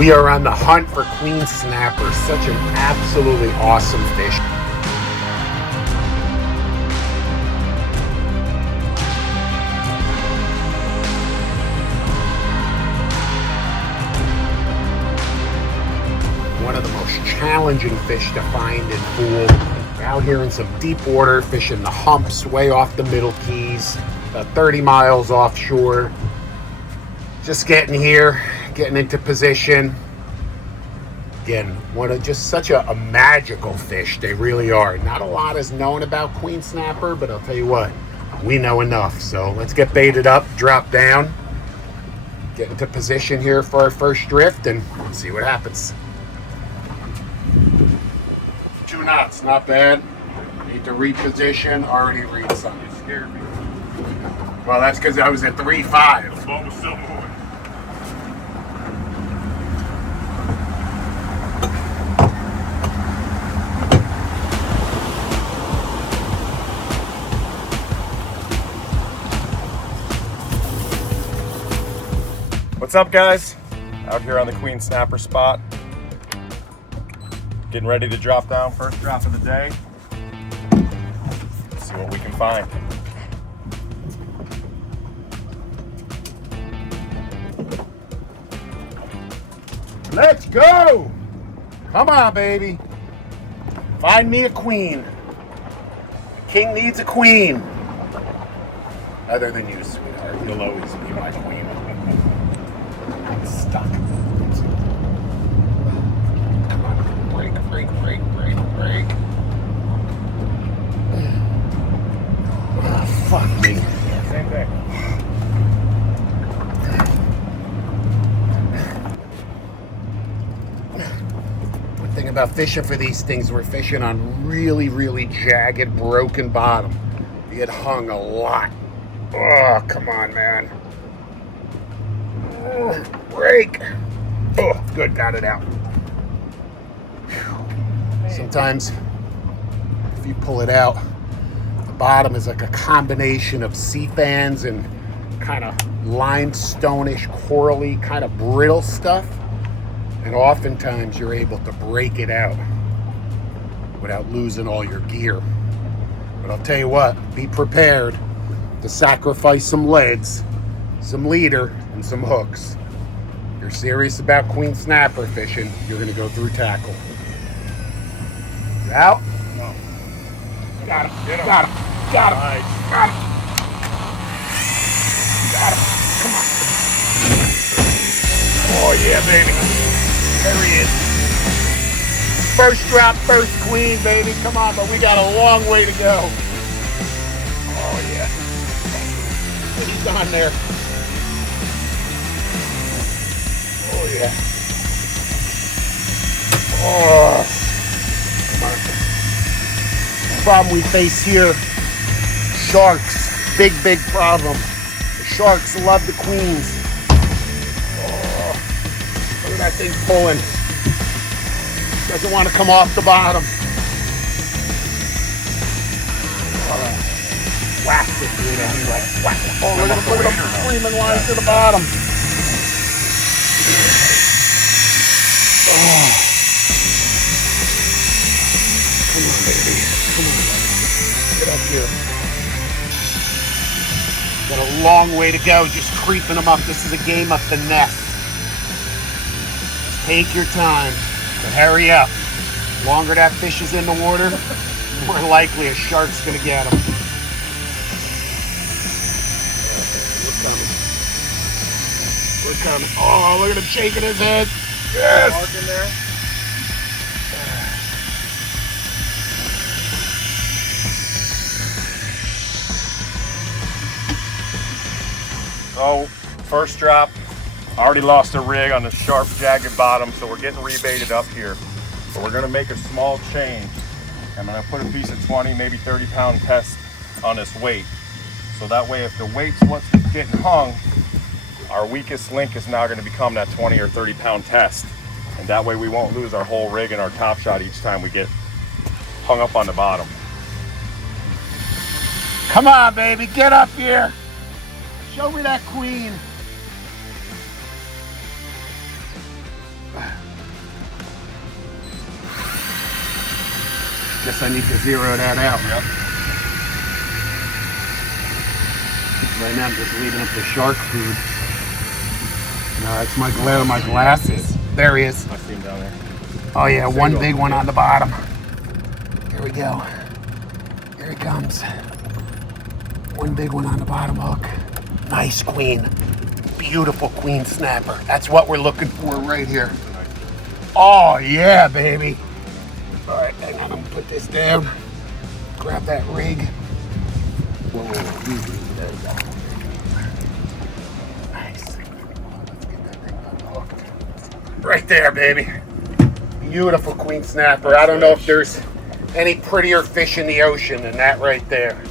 We are on the hunt for queen snapper. Such an absolutely awesome fish. One of the most challenging fish to find in pool. Out here in some deep water, fishing the humps way off the Middle Keys, about 30 miles offshore. Just getting here, getting into position. Again, just such a magical fish. They really are. Not a lot is known about queen snapper, but I'll tell you what, we know enough. So let's get baited up, drop down, get into position here for our first drift, and see what happens. 2 knots, not bad. Need to reposition. Already read something. You scared me. Well, that's because I was at 3.5. The boat was still moving. What's up, guys? Out here on the queen snapper spot. Getting ready to drop down, first drop of the day. See what we can find. Let's go! Come on, baby. Find me a queen. The king needs a queen. Other than you, sweetheart. You'll always be my queen. I'm stuck. Come on, break. Oh, fuck me. Same thing. One thing about fishing for these things, we're fishing on really, really jagged, broken bottom. You get hung a lot. Oh, come on, man. Oh, break. Oh, good, got it out. Whew. Sometimes, if you pull it out, the bottom is like a combination of sea fans and kind of limestone-ish, corally, kind of brittle stuff. And oftentimes you're able to break it out without losing all your gear. But I'll tell you what, be prepared to sacrifice some leads, some leader, and some hooks. If you're serious about queen snapper fishing, you're gonna go through tackle. You out? No. Got him. Get him. Got him. Got him. Nice. Got him. Got him. Come on. Oh yeah, baby. There he is. First drop, first queen, baby. Come on, but we got a long way to go. Oh yeah. He's on there. Oh yeah. Oh. Come on. The problem we face here, sharks. Big problem. The sharks love the queens. Look at that thing pulling. Doesn't want to come off the bottom. Whacked it, dude, anyway. Whack it. Oh, look at him screaming line to the bottom. Oh. Come on, baby. Come on. Get up here. Got a long way to go, just creeping them up. This is a game of finesse. Take your time, but hurry up. The longer that fish is in the water, the more likely a shark's gonna get him. We're coming. Oh, look at him shaking his head. Yes! Mark in there. So, first drop. I already lost a rig on the sharp, jagged bottom, so we're getting rebaited up here. But we're gonna make a small change. I'm gonna put a piece of 20, maybe 30-pound test on this weight. So that way, if the weight's what's getting hung, our weakest link is now gonna become that 20 or 30-pound test. And that way we won't lose our whole rig and our top shot each time we get hung up on the bottom. Come on, baby, get up here. Show me that queen. Guess I need to zero that out. Yep. Right now I'm just leaving up the shark food. No, it's my glare of my glasses. There he is. I see him down there. Oh yeah, Single. one big one on the bottom. Here we go. Here he comes. One big one on the bottom hook. Nice queen. Beautiful queen snapper. That's what we're looking for right here. Oh yeah, baby. All right, hang on, I'm gonna put this down. Grab that rig. Whoa, easy. There you go. Nice. Let's get that thing unhooked. Right there, baby. Beautiful queen snapper. I don't know if there's any prettier fish in the ocean than that right there.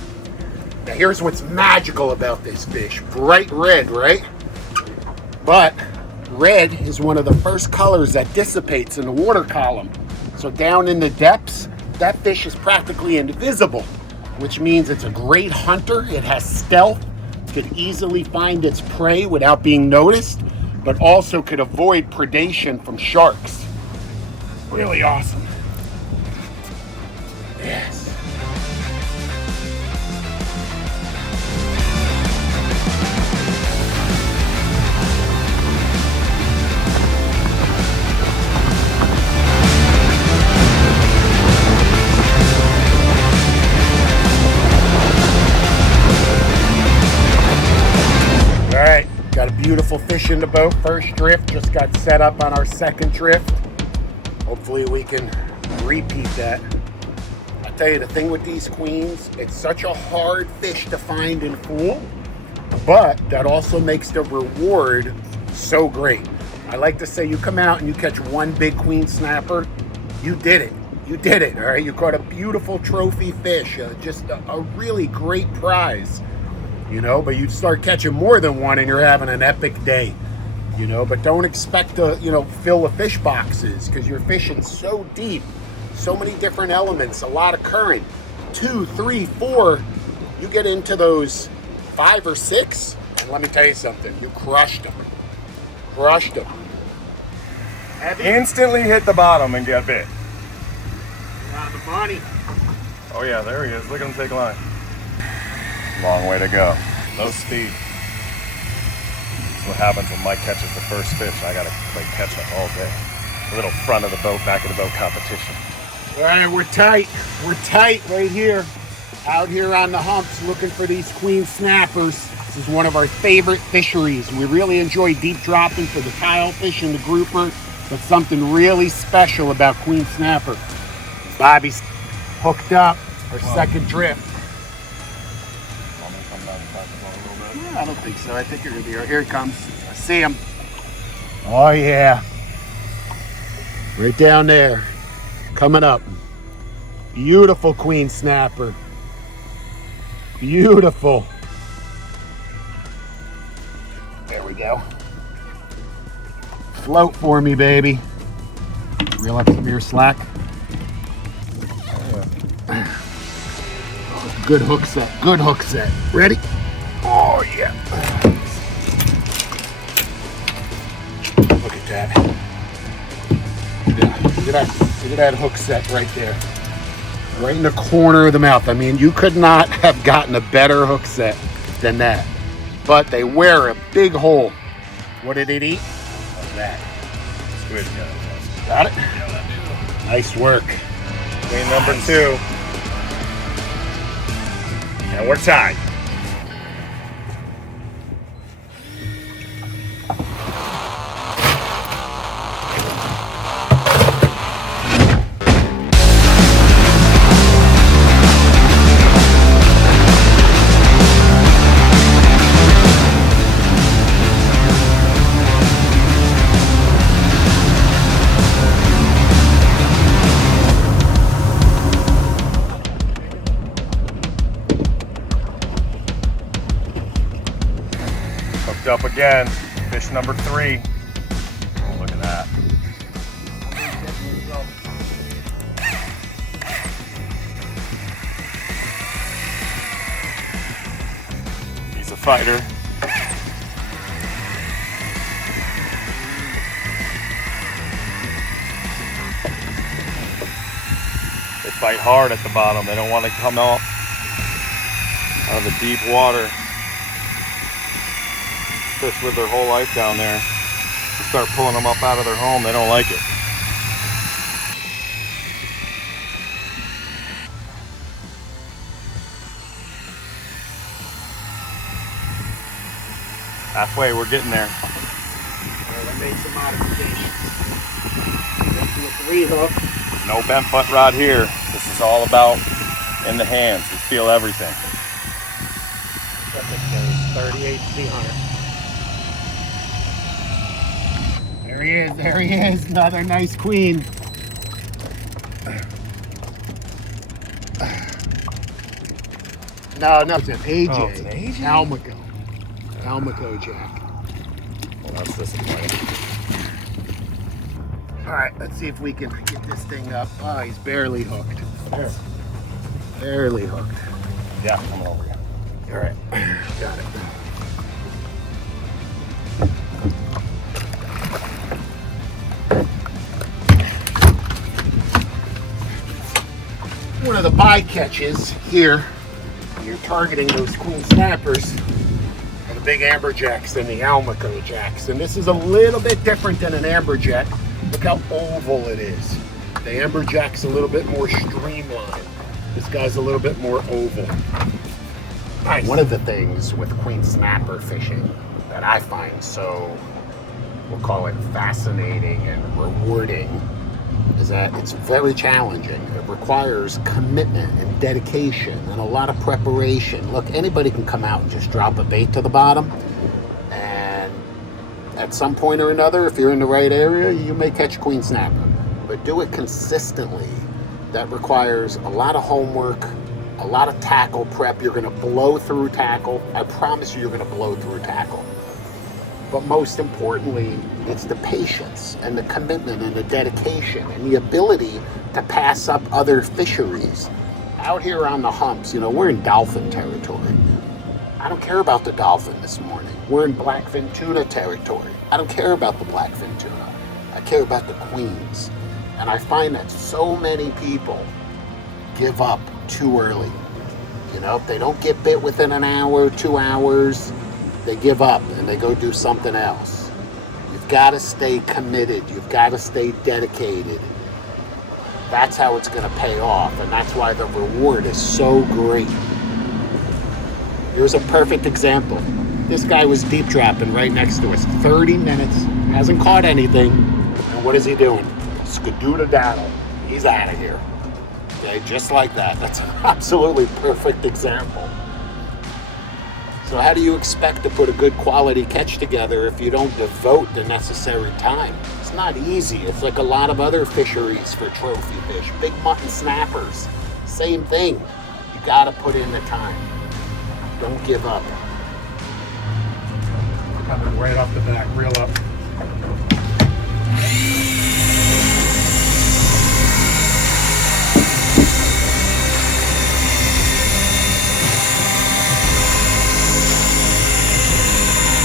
Now here's what's magical about this fish. Bright red, right? But red is one of the first colors that dissipates in the water column. So down in the depths, that fish is practically invisible, which means it's a great hunter. It has stealth, could easily find its prey without being noticed, but also could avoid predation from sharks. Really awesome. Yes. All right, got a beautiful fish in the boat. First drift, just got set up on our second drift. Hopefully we can repeat that. I'll tell you the thing with these queens, it's such a hard fish to find in full, but that also makes the reward so great. I like to say you come out and you catch one big queen snapper, you did it. You did it, all right? You caught a beautiful trophy fish, just a really great prize. You know, but you start catching more than one and you're having an epic day, you know, but don't expect to, you know, fill the fish boxes because you're fishing so deep, so many different elements, a lot of current. 2, 3, 4, you get into those 5 or 6, and let me tell you something, you crushed them. Crushed them. Instantly hit the bottom and get bit. You're on the money. Oh yeah, there he is. Look at him take line. Long way to go. No speed. That's what happens when Mike catches the first fish. I gotta play catch up all day. A little front of the boat, back of the boat competition. All right, we're tight. We're tight right here. Out here on the humps looking for these queen snappers. This is one of our favorite fisheries. We really enjoy deep dropping for the tilefish and the grouper, but something really special about queen snapper. Bobby's hooked up, our second drift. I don't think so. I think you're gonna be right. Here he comes. I see him. Oh yeah. Right down there. Coming up. Beautiful queen snapper. Beautiful. There we go. Float for me, baby. Reel up some of your slack. Oh, good hook set. Good hook set. Ready? Oh yeah. Look at that. Yeah, look at that hook set right there. Right in the corner of the mouth. I mean, you could not have gotten a better hook set than that. But they wear a big hole. What did it eat? That. Squid. Got it? Yeah, that do. Nice work. Queen number 2. And we're tied. Up again, fish number 3. Oh, look at that. He's a fighter. They fight hard at the bottom. They don't want to come out of the deep water. Fish live their whole life down there. You start pulling them up out of their home, they don't like it. Halfway, we're getting there. Well, I made some modifications. Went to a 3-hook. No bent butt rod here. This is all about in the hands. You feel everything. 38 SeaHunter. There he is, another nice queen. No, it's an AJ. Oh, it's an AJ? Almaco Jack. Well, that's disappointing. All right, let's see if we can get this thing up. Oh, he's barely hooked. There. Barely hooked. Yeah, coming over here. All right, got it. One of the bycatches here, you're targeting those queen snappers, are the big amberjacks and the Almaco jacks. And this is a little bit different than an amberjack. Look how oval it is. The amberjack's a little bit more streamlined. This guy's a little bit more oval. Nice. One of the things with queen snapper fishing that I find so, we'll call it fascinating and rewarding, is that it's very challenging. It requires commitment and dedication and a lot of preparation. Look, anybody can come out and just drop a bait to the bottom, and at some point or another, if you're in the right area, you may catch a queen snapper. But do it consistently. That requires a lot of homework, a lot of tackle prep. You're gonna blow through tackle. I promise you're gonna blow through tackle. But most importantly, it's the patience and the commitment and the dedication and the ability to pass up other fisheries. Out here on the humps, you know, we're in dolphin territory. I don't care about the dolphin this morning. We're in blackfin tuna territory. I don't care about the blackfin tuna. I care about the queens. And I find that so many people give up too early. You know, if they don't get bit within an hour, 2 hours, they give up and they go do something else. You've got to stay committed. You've got to stay dedicated. That's how it's going to pay off, and that's why the reward is so great. Here's a perfect example. This guy was deep trapping right next to us. 30 minutes, hasn't caught anything, and what is he doing? Skadoodle-daddle. He's out of here. Okay, just like that. That's an absolutely perfect example. So how do you expect to put a good quality catch together if you don't devote the necessary time? It's not easy. It's like a lot of other fisheries for trophy fish. Big mutton snappers, same thing. You gotta put in the time. Don't give up. Coming right off the back, reel up.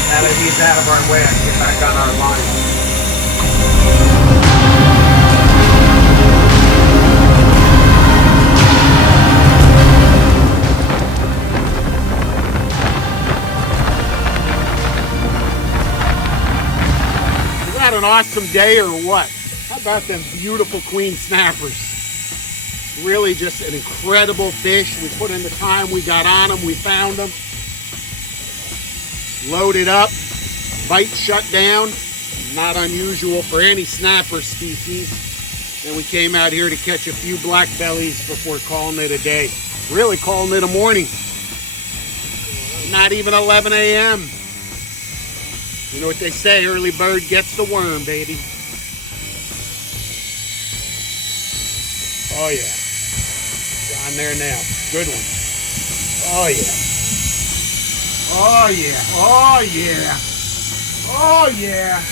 Now that he's out of our way, I can get back on our line. Is that an awesome day or what? How about them beautiful queen snappers? Really just an incredible fish. We put in the time, we got on them, we found them. Loaded up, bite shut down, not unusual for any snapper species. And we came out here to catch a few black bellies before calling it a day. Really calling it a morning. Not even 11 a.m. You know what they say, early bird gets the worm, baby. Oh yeah, on there now, good one. Oh yeah. Oh yeah, oh yeah, oh yeah.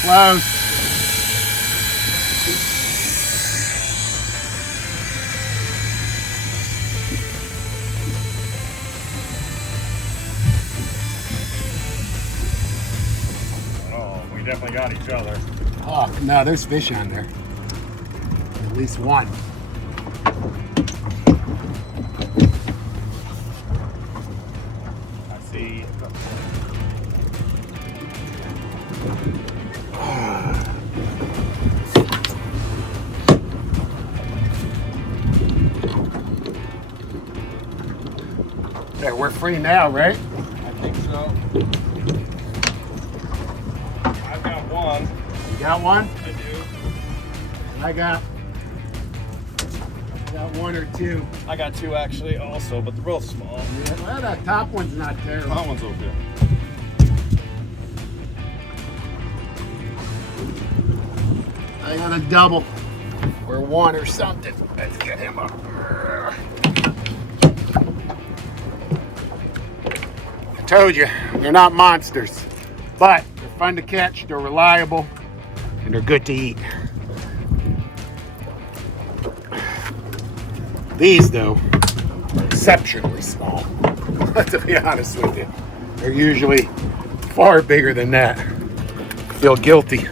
Close. Oh, we definitely got each other. Oh, no, there's fish on there. At least one. I see. Okay, we're free now, right? I think so. I've got one. You got one? I do. And I got one or two. I got two actually also, but they're both small. Yeah, well, that top one's not terrible. That one's okay. I got a double or one or something. Let's get him up. I told you, they're not monsters, but they're fun to catch, they're reliable, and they're good to eat. These, though, are exceptionally small. To be honest with you, they're usually far bigger than that. I feel guilty.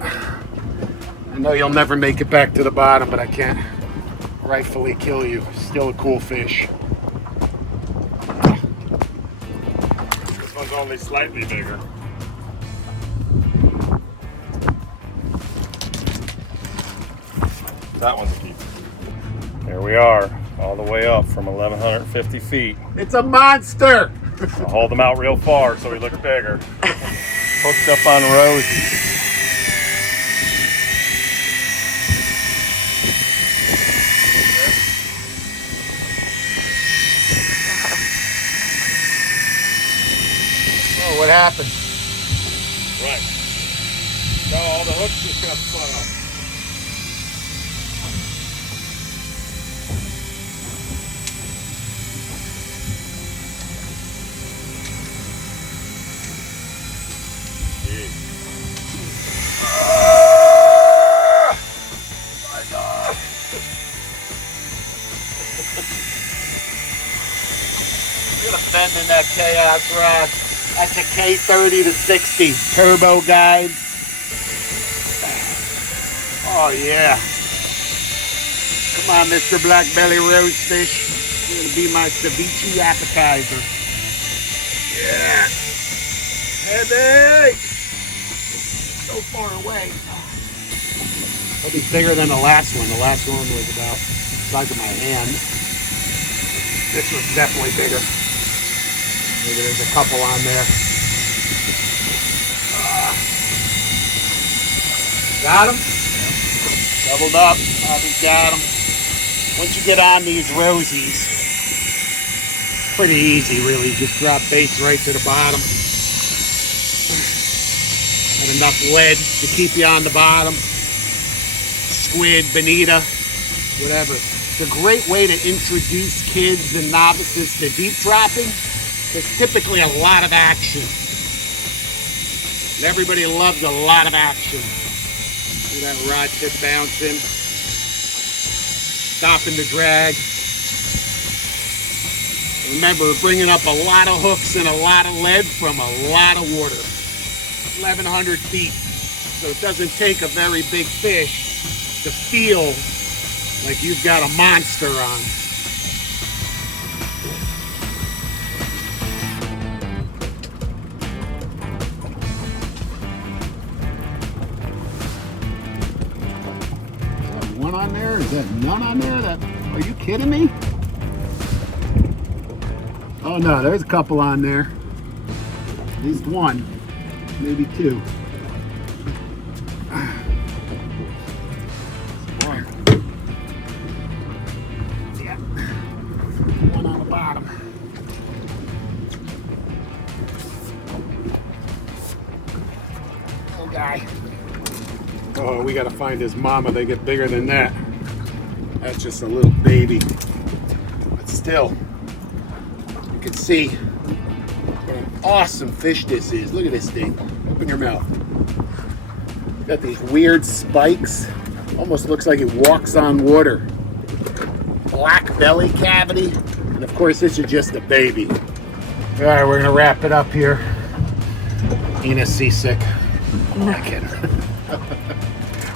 I know you'll never make it back to the bottom, but I can't rightfully kill you. Still a cool fish. This one's only slightly bigger. That one's a keeper. There we are, all the way up from 1,150 feet. It's a monster! I'll hold them out real far so he looks bigger. Hooked up on Rosie. Oh, what happened? Right. No, all the hooks just got spun up. Bend in that chaos rod. That's a K30 to 60 turbo guide. Oh yeah. Come on, Mr. Black Belly Rosefish. You're gonna be my ceviche appetizer. Yeah. Heavy. So far away. That'll be bigger than the last one. The last one was about the size of my hand. This one's definitely bigger. Maybe there's a couple on there. Got him? Doubled up. We got him. Once you get on these rosies, pretty easy, really. Just drop baits right to the bottom. Got enough lead to keep you on the bottom. Squid, bonita, whatever. It's a great way to introduce kids and novices to deep trapping. There's typically a lot of action. And everybody loves a lot of action. See that rod tip bouncing. Stopping the drag. Remember, bringing up a lot of hooks and a lot of lead from a lot of water. 1,100 feet. So it doesn't take a very big fish to feel like you've got a monster on. One on there? Is that none on there? Are you kidding me? Oh no, there's a couple on there. At least one, maybe two. One. Yeah. One on the bottom. Little guy. Oh, we gotta find his mama. They get bigger than that. That's just a little baby. But still, you can see what an awesome fish this is. Look at this thing. Open your mouth. Got these weird spikes. Almost looks like it walks on water. Black belly cavity. And of course, this is just a baby. All right, we're gonna wrap it up here. Ina's seasick. I'm not kidding.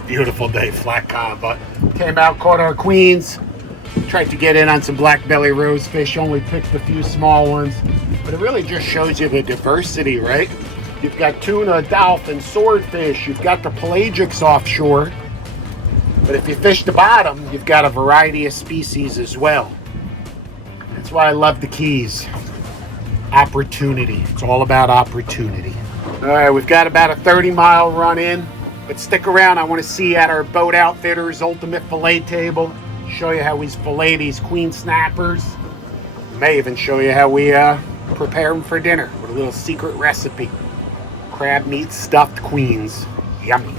Beautiful day, flat calm, but came out, caught our queens. Tried to get in on some black belly rosefish, only picked a few small ones. But it really just shows you the diversity, right? You've got tuna, dolphin, swordfish, you've got the pelagics offshore. But if you fish the bottom, you've got a variety of species as well. That's why I love the Keys. Opportunity. It's all about opportunity. All right, we've got about a 30-mile run in, but stick around. I want to see you at our Boat Outfitters Ultimate Fillet Table. Show you how we fillet these queen snappers. May even show you how we prepare them for dinner with a little secret recipe. Crab meat stuffed queens. Yummy.